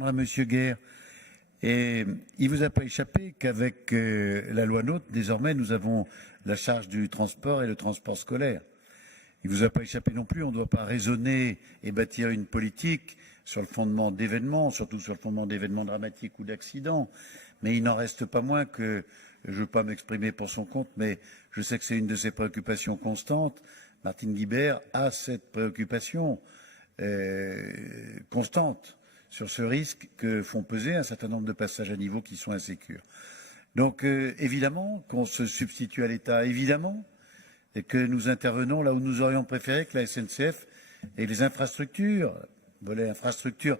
répondre à Monsieur Guerre. Et il ne vous a pas échappé qu'avec la loi NOTRe, désormais, nous avons la charge du transport et le transport scolaire. Il ne vous a pas échappé non plus, on ne doit pas raisonner et bâtir une politique sur le fondement d'événements, surtout sur le fondement d'événements dramatiques ou d'accidents. Mais il n'en reste pas moins que, je ne veux pas m'exprimer pour son compte, mais je sais que c'est une de ses préoccupations constantes. Martine Guibert a cette préoccupation constante sur ce risque que font peser un certain nombre de passages à niveau qui sont insécures. Donc évidemment qu'on se substitue à l'État, évidemment, et que nous intervenons là où nous aurions préféré que la SNCF et les infrastructures, volet infrastructures,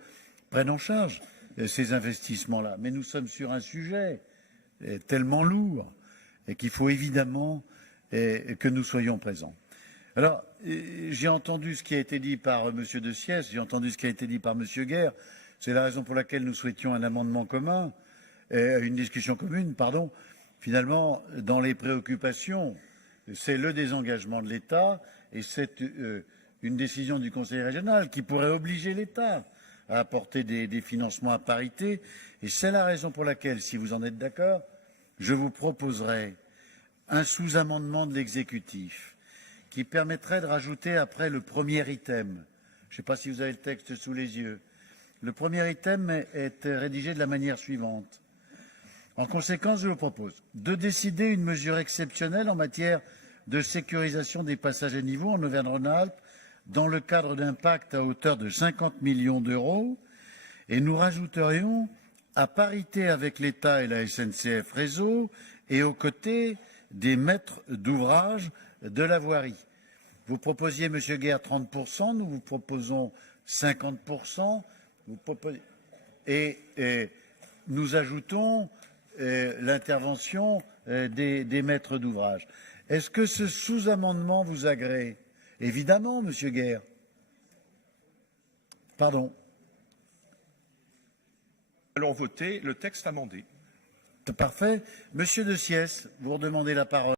prennent en charge ces investissements-là. Mais nous sommes sur un sujet tellement lourd et qu'il faut évidemment que nous soyons présents. Alors, j'ai entendu ce qui a été dit par M. De Siès, j'ai entendu ce qui a été dit par M. Guerre. C'est la raison pour laquelle nous souhaitions un amendement commun, une discussion commune, pardon. Finalement, dans les préoccupations, c'est le désengagement de l'État et c'est une décision du Conseil régional qui pourrait obliger l'État à apporter des financements à parité. Et c'est la raison pour laquelle, si vous en êtes d'accord, je vous proposerai un sous-amendement de l'exécutif qui permettrait de rajouter après le premier item. Je ne sais pas si vous avez le texte sous les yeux. Le premier item est rédigé de la manière suivante. En conséquence, je vous propose de décider une mesure exceptionnelle en matière de sécurisation des passages à niveau en Auvergne-Rhône-Alpes dans le cadre d'un pacte à hauteur de 50 millions d'euros et nous rajouterions à parité avec l'État et la SNCF Réseau et aux côtés des maîtres d'ouvrage de la voirie. Vous proposiez, M. Guerre, 30%, nous vous proposons 50%, et nous ajoutons l'intervention des maîtres d'ouvrage. Est-ce que ce sous-amendement vous agrée? Évidemment, M. Guerre. Pardon. Allons voter le texte amendé. Parfait. Monsieur De Siès, vous redemandez la parole.